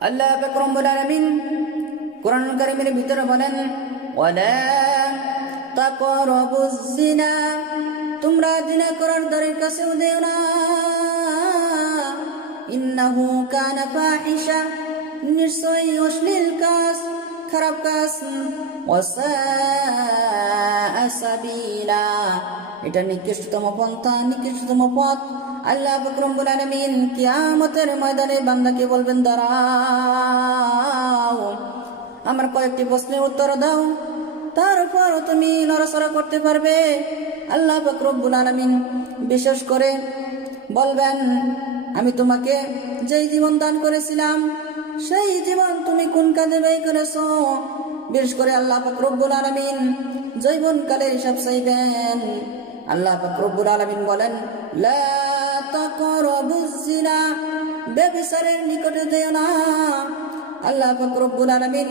আল্লাহ রব্বুল আলামিন কোরআন কারিমের ভিতরে বলেন, ওয়ালা তাকরাবুজ জিনা তোমরা জিনা করার দ্বারের কাছেও দেও না ইন্নাহু কানা ফাহিশা নিশ্চয়ই অশ্লীল কাজ খারাপ কাজ সাবিলা এটা নিকৃষ্টতম পন্থা, নিকৃষ্টতম পথ। আল্লাহ বকরম্বুল আলমিন কিয়ামতের ময়দানে বান্দাকে বলবেন, দাঁড়াও, আমার কয়েকটি প্রশ্নের উত্তর দাও। তারপর তুমি নড়াচড়া করতে পারবে। আল্লাহ বকরব্বুল আলমিন বিশেষ করে বলবেন, আমি তোমাকে যেই জীবন দান করেছিলাম, সেই জীবন তুমি কোন কাজে ব্যয় করেছ? বিশেষ করে আল্লাহ ফকরব্বুল আলমিন জৈবন কালের হিসাব চাইবেন। আল্লাহ ফকরব্বুল আলমিন বলেন ব্যভিচারের নিকটে যেও না। আল্লাহ ফকরব্বুল আলমিন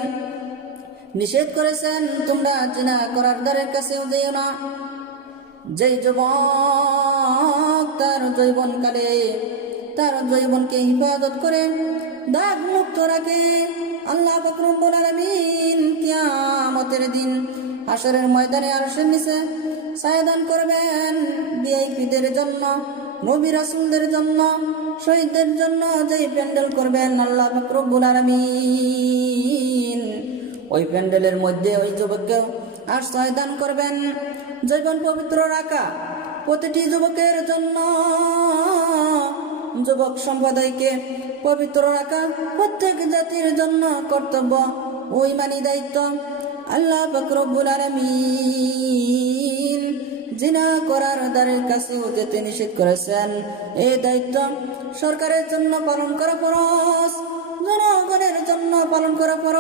নিষেধ করেছেন, তোমরা জিনা করার দ্বারের কাছেও যেও না। যেই যুবক তার জৈবনকালে তার জৈবনকে হিফাজত করে দাগ মুক্ত রাখে। আল্লাহ বকরব্বুল আলামিন কিয়ামতের দিন হাসরের ময়দানে আরশের নিচে সায়দান করবেন। ভিআইপিদের জন্য, নবী রাসূলদের জন্য, শহীদদের জন্য যেই প্যান্ডেল করবেন আল্লাহ বকরব্বুল আলামিন। ওই প্যান্ডেলের মধ্যে ওই যুবককে আর সয়দান করবেন। জীবন পবিত্র রাখা প্রতিটি যুবকের জন্য। যুবক সম্প্রদায়কে পবিত্র রাখা প্রত্যেক জাতির জন্য কর্তব্য। মানি দায়িত্ব। আল্লাহ ফকরবুল আলমিন জিনা করার দ্বারের কাছে যেতে নিষেধ করেছেন। এই দায়িত্ব সরকারের জন্য পালন করা পরস জনগণের জন্য পালন করা পরস